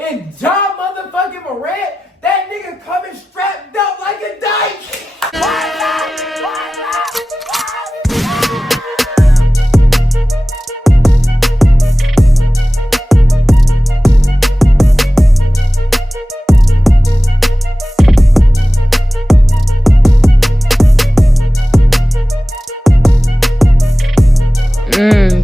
and John motherfucking Morant, that nigga coming strapped up like a dyke.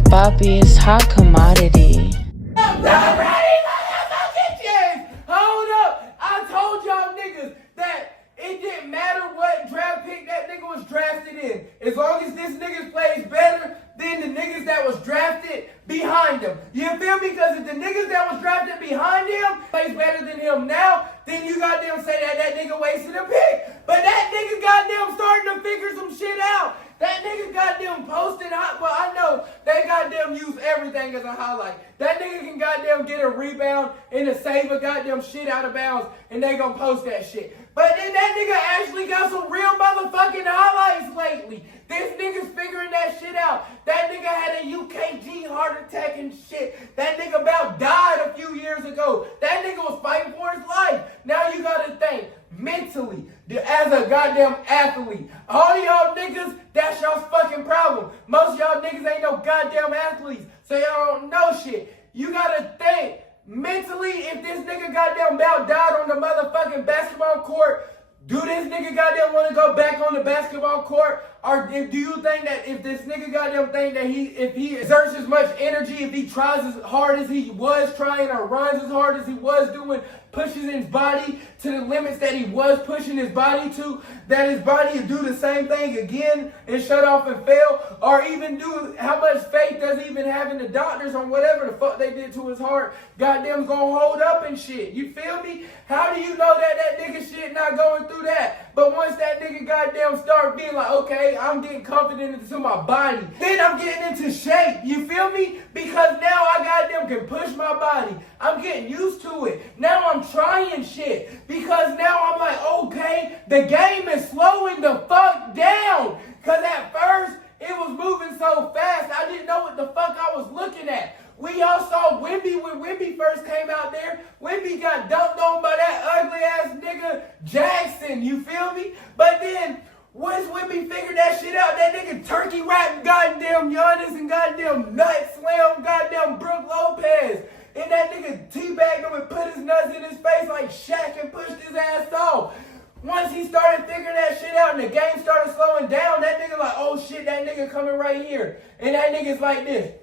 Papi, it's hot commodity. I'm not ready for that fucking chance. Hold up. I told y'all niggas that it didn't matter what draft pick that nigga was drafted in. As long as this nigga plays better than the niggas that was drafted behind him. You feel me? Because if the niggas that was drafted behind him plays better than him now, then you goddamn say that nigga wasted a pick. But that nigga goddamn starting to figure some shit out. That nigga goddamn posted hot. Well, I know they goddamn use everything as a highlight. That nigga can goddamn get a rebound and a save a goddamn shit out of bounds, and they gonna post that shit. But then that nigga actually got some real motherfucking highlights lately. This nigga's figuring that shit out. That nigga had a UKG heart attack and shit. That nigga about died a few years ago. That nigga was fighting for his life. Now you gotta think mentally, as a goddamn athlete. All y'all niggas, that's y'all's fucking problem. Most of y'all niggas ain't no goddamn athletes, so y'all don't know shit. You gotta think mentally, if this nigga goddamn about died on the motherfucking basketball court, do this nigga goddamn want to go back on the basketball court? Or do you think that if this nigga goddamn think that if he exerts as much energy, if he tries as hard as he was trying or runs as hard as he was doing, pushes his body to the limits that he was pushing his body to, that his body would do the same thing again and shut off and fail? Or even do, how much faith does he even have in the doctors on whatever the fuck they did to his heart? Goddamn gonna hold up and shit. You feel me? How do you know that nigga shit not going through that? But once that nigga goddamn start being like, okay, I'm getting confident into my body, then I'm getting into shape. You feel me? Because now I goddamn can push my body. I'm getting used to it. Now I'm trying shit. Because now I'm like, okay, the game is slowing the fuck down. Because at first, it was moving so fast, I didn't know what the fuck I was looking at. We all saw Wemby when Wemby first came out there. Wemby got dunked on by that ugly ass nigga Jackson, you feel me? But then, once Wemby figured that shit out, that nigga turkey wrapped goddamn Giannis and goddamn nut slam goddamn Brook Lopez. And that nigga teabagged him and put his nuts in his face like Shaq and pushed his ass off. Once he started figuring that shit out and the game started slowing down, that nigga like, oh shit, that nigga coming right here. And that nigga's like this.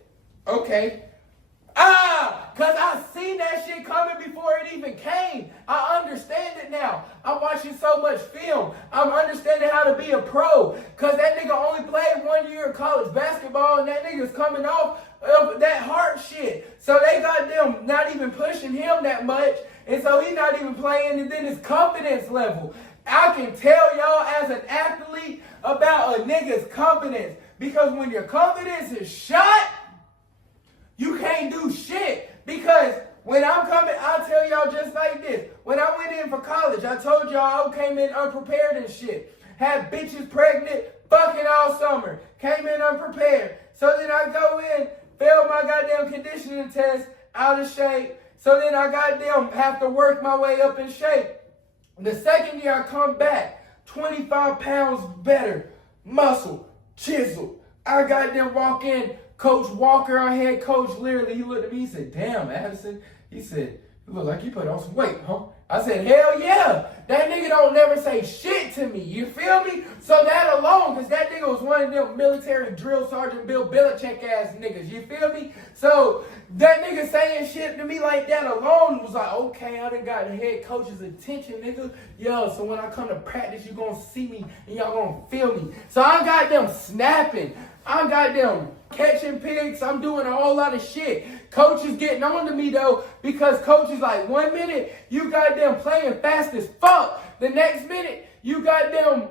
Okay. Cause I seen that shit coming before it even came. I understand it now. I'm watching so much film. I'm understanding how to be a pro. Cause that nigga only played 1 year of college basketball and that nigga's coming off of that heart shit. So they got them not even pushing him that much. And so he's not even playing, and then his confidence level. I can tell y'all as an athlete about a nigga's confidence. Because when your confidence is shot, you can't do shit. Because when I'm coming, I'll tell y'all just like this. When I went in for college, I told y'all I came in unprepared and shit. Had bitches pregnant, fucking all summer. Came in unprepared. So then I go in, failed my goddamn conditioning test, out of shape. So then I goddamn have to work my way up in shape. The second year I come back, 25 pounds better, muscle, chisel. I goddamn walk in, Coach Walker, our head coach, literally, he looked at me, he said, damn, Addison. He said, you look like you put on some weight, huh? I said, hell yeah. That nigga don't never say shit to me. You feel me? So that alone, because that nigga was one of them military drill sergeant Bill Belichick ass niggas. You feel me? So that nigga saying shit to me like that alone was like, okay, I done got the head coach's attention, nigga. Yo, so when I come to practice, you gonna see me and y'all gonna feel me. So I got them snapping. I got them catching picks. I'm doing a whole lot of shit. Coach is getting on to me though, because coach is like, 1 minute, you got them playing fast as fuck. The next minute, you got them,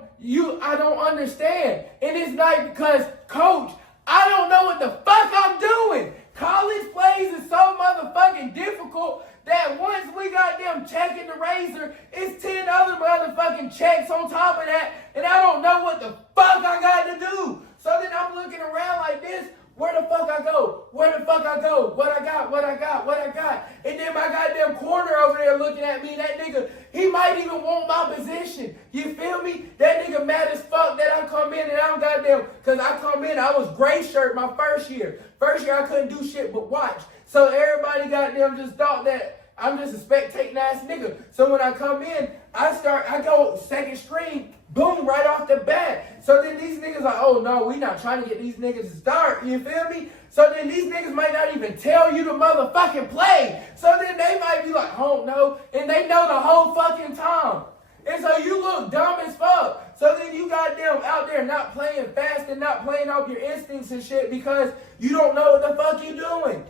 I don't understand. And it's like, because coach, I don't know what the fuck I'm doing. College plays is so motherfucking difficult that once we got them checking the razor, it's 10 other motherfucking checks on top of that, and I don't know what the fuck I got to do. So then I'm looking around like this. Where the fuck I go? Where the fuck I go? What I got? And then my goddamn corner there looking at me. That nigga, he might even want my position. You feel me? That nigga mad as fuck that I come in and I'm goddamn, because I come in, I was gray shirt my first year. First year I couldn't do shit but watch. So everybody goddamn just thought that I'm just a spectating ass nigga. So when I come in, I go second string, boom, right off the bat. So then these niggas like, oh no, we not trying to get these niggas to start, you feel me? So then these niggas might not even tell you to motherfucking play. So then they might be like, oh no, and they know the whole fucking time. And so you look dumb as fuck. So then you goddamn out there not playing fast and not playing off your instincts and shit because you don't know what the fuck you doing.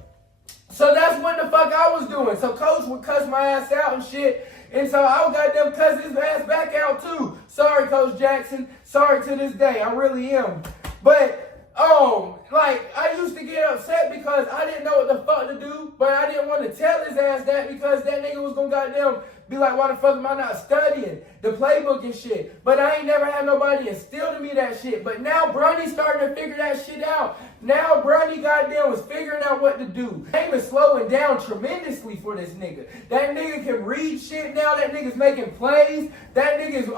So that's what the fuck I was doing. So coach would cuss my ass out and shit. And so I would goddamn cuss his ass back out too. Sorry, Coach Jackson. Sorry to this day. I really am. But, like, I used to get upset because I didn't know what the fuck to do. But I didn't want to tell his ass that because that nigga was going to goddamn be like, why the fuck am I not studying the playbook and shit? But I ain't never had nobody instill to me that shit. But now Bronny's starting to figure that shit out. Now Bronny goddamn was figuring out what to do. Game is slowing down tremendously for this nigga. That nigga can read shit now. That nigga's making plays. That nigga's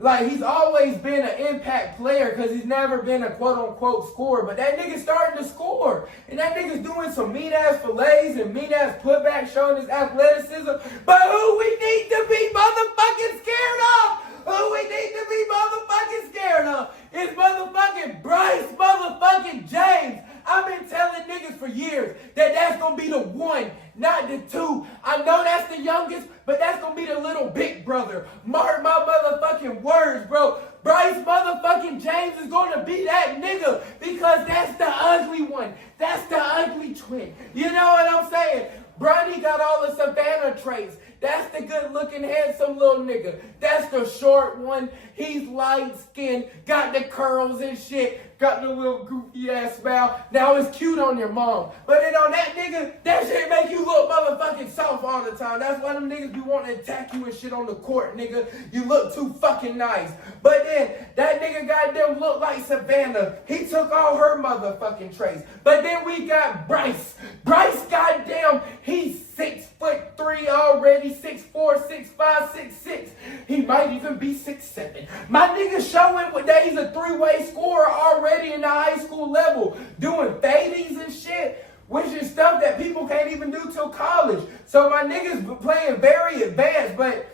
like he's always been an impact player because he's never been a quote-unquote scorer. But that nigga's starting to score. And that nigga's doing some mean-ass fillets and mean-ass putbacks showing his athleticism. But who we need to be motherfucking scared of? Who we need to be motherfucking scared of is motherfucking Bryce motherfucking James. I've been telling niggas for years that that's going to be the one, not the two. I know that's the youngest, but that's going to be the little big brother. Mark my motherfucking words, bro. Bryce motherfucking James is going to be that nigga because that's the ugly one. That's the ugly twin. You know what I'm saying? Bronny got all the Savannah traits. That's the good-looking, handsome little nigga. That's the short one. He's light-skinned, got the curls and shit, got the little goofy-ass smile. Now it's cute on your mom. But then on that nigga, that shit make you look motherfucking soft all the time. That's why them niggas be wanting to attack you and shit on the court, nigga. You look too fucking nice. But then, that nigga goddamn look like Savannah. He took all her motherfucking traits. But then we got Bryce. Bryce, goddamn, he's 6'3" already, 6'4", 6'5", 6'6". He might even be 6'7". My nigga showing that he's a three-way scorer already in the high school level, doing fadies and shit, which is stuff that people can't even do till college. So my niggas playing very advanced, but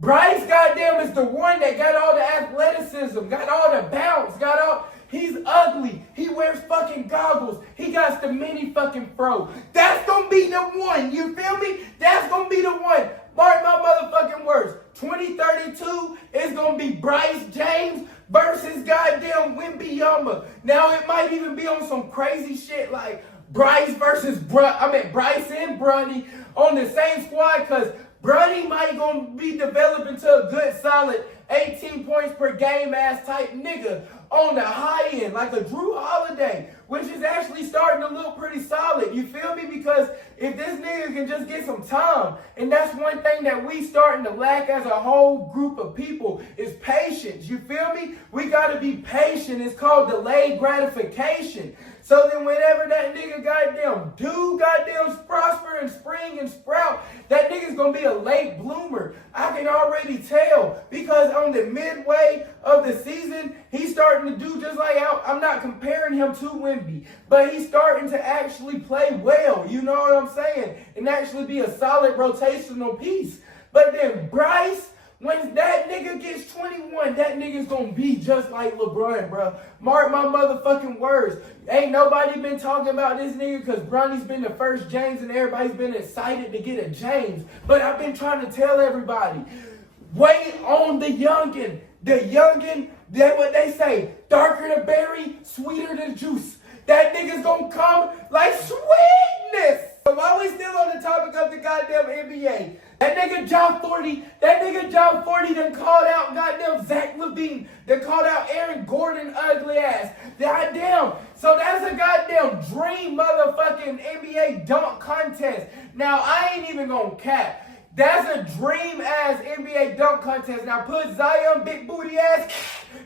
Bryce, goddamn, is the one that got all the athleticism, got all the bounce, he's ugly. He wears fucking goggles. He got the mini fucking fro. That's gonna be the one. You feel me? That's gonna be the one. Mark my motherfucking words. 2032 is gonna be Bryce James versus goddamn Wembanyama. Now it might even be on some crazy shit like Bryce versus Bryce and Bronny on the same squad because Bronny might gonna be developing to a good solid 18 points per game ass type nigga on the high end, like a Drew Holiday, which is actually starting to look pretty solid. You feel me? Because if this nigga can just get some time, and that's one thing that we starting to lack as a whole group of people is patience. You feel me? We gotta be patient. It's called delayed gratification. So then whenever that nigga goddamn prosper and spring and sprout, that nigga's gonna be a late bloomer. I can already tell because on the midway of the season, he's starting to do just like I'm not comparing him to Wemby, but he's starting to actually play well. You know what I'm saying? And actually be a solid rotational piece. But then Bryce, when that nigga gets 21, that nigga's gonna be just like LeBron, bro. Mark my motherfucking words. Ain't nobody been talking about this nigga because Bronny's been the first James and everybody's been excited to get a James. But I've been trying to tell everybody, wait on the youngin'. The youngin', that's what they say. Darker the berry, sweeter the juice. That nigga's gonna come like sweetness. But while we still on the topic of the goddamn NBA, that nigga John 40 done called out goddamn Zach Levine. Done called out Aaron Gordon ugly ass. Goddamn. So that's a goddamn dream motherfucking NBA dunk contest. Now I ain't even gonna cap. That's a dream ass NBA dunk contest. Now put Zion big booty ass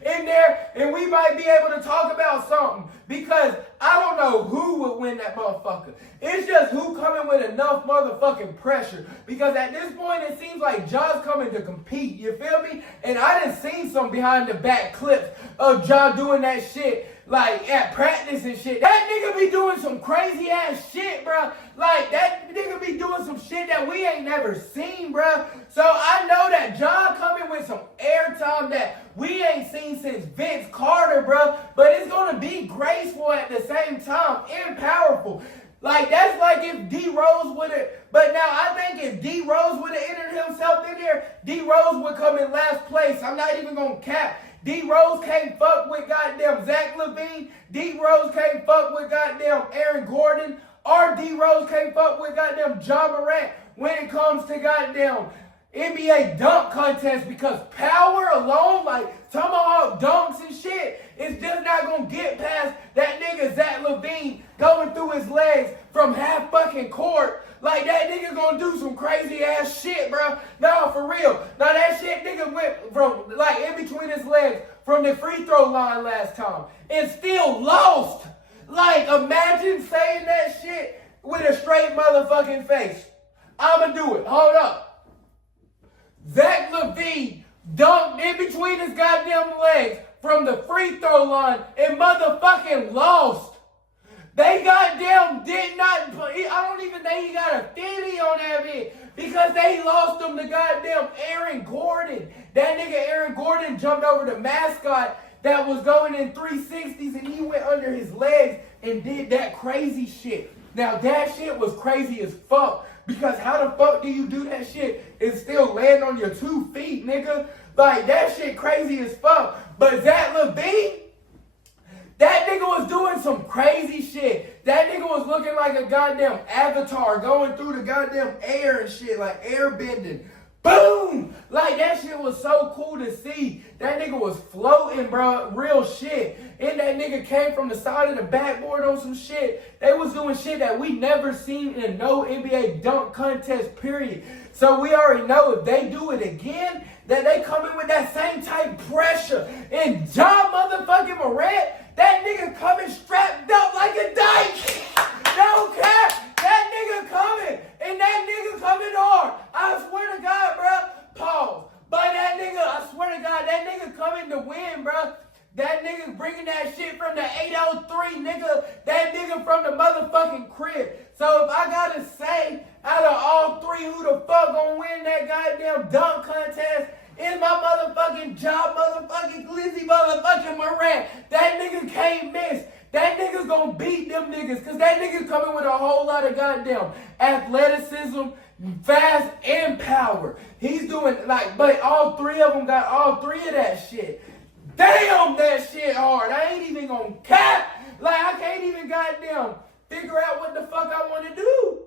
in there, and we might be able to talk about something. Because I don't know who would win that motherfucker. It's just who coming with enough motherfucking pressure. Because at this point, it seems like Ja's coming to compete. You feel me? And I done seen some behind the back clips of Ja doing that shit. Like, at practice and shit. That nigga be doing some crazy ass shit, bro. Like, that nigga be doing some shit that we ain't never seen, bro. So I know that Ja coming with some airtime that we ain't seen since Vince Carter, bro. But it's gonna be graceful at the same time and powerful. Like, that's like if D Rose would have, but now I think if D Rose would have entered himself in there, D Rose would come in last place. I'm not even gonna cap. D Rose can't fuck with goddamn Zach Levine. D Rose can't fuck with goddamn Aaron Gordon. Or D Rose can't fuck with goddamn John Morant when it comes to goddamn NBA dunk contest, because power alone, like tomahawk dunks and shit, is just not gonna get past that nigga Zach Levine going through his legs from half fucking court. Like, that nigga gonna do some crazy ass shit, bro. No, for real. Now that shit nigga went from, like, in between his legs from the free throw line last time and still lost. Like, imagine saying that shit with a straight motherfucking face. I'ma do it. Hold up. Zach Levine dunked in between his goddamn legs from the free throw line and motherfucking lost. They goddamn did not, I don't even think he got a 50 on that bit, because they lost him to goddamn Aaron Gordon. That nigga Aaron Gordon jumped over the mascot that was going in 360s, and he went under his legs and did that crazy shit. Now that shit was crazy as fuck, because how the fuck do you do that shit and still land on your 2 feet, nigga? Like, that shit crazy as fuck. But Zach Levine, that nigga was doing some crazy shit. That nigga was looking like a goddamn avatar going through the goddamn air and shit, like air bending. Boom! Like, that shit was so cool to see. That nigga was floating, bro. Real shit. And that nigga came from the side of the backboard on some shit. They was doing shit that we never seen in no NBA dunk contest, period. So we already know if they do it again, that they come in with that same type pressure. And Ja motherfucking Morant, that nigga coming strapped up like a dyke. No cap. That nigga coming. And that nigga coming hard. I swear to God, bro. Pause. But that nigga, I swear to God, that nigga coming to win, bro. That nigga bringing that shit from the 803, nigga. That nigga from the motherfucking crib. So if I gotta say, out of all three, who the fuck gonna win that goddamn dunk contest, it's my motherfucking job, motherfucking glizzy, motherfucking Morant. That nigga can't miss. That nigga's gonna beat them niggas, because that nigga coming with a whole lot of goddamn athleticism, fast, and power. He's doing, like, but all three of them got all three of that shit. Damn, that shit hard. I ain't even gonna cap. Like, I can't even goddamn figure out what the fuck I want to do.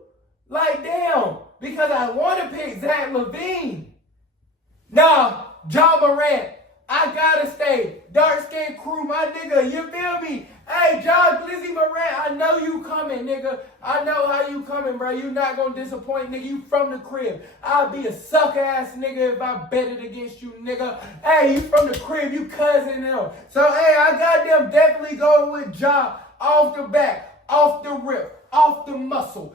Like, damn, because I want to pick Zach Levine. Nah, Ja Morant, I gotta stay. Dark skin crew, my nigga, you feel me? Hey, Ja Glizzy Morant, I know you coming, nigga. I know how you coming, bro. You not gonna disappoint, nigga. You from the crib. I'll be a sucker ass nigga if I bet it against you, nigga. Hey, you from the crib, you cousin them. So, hey, I goddamn definitely going with Ja off the back, off the rip, off the muscle.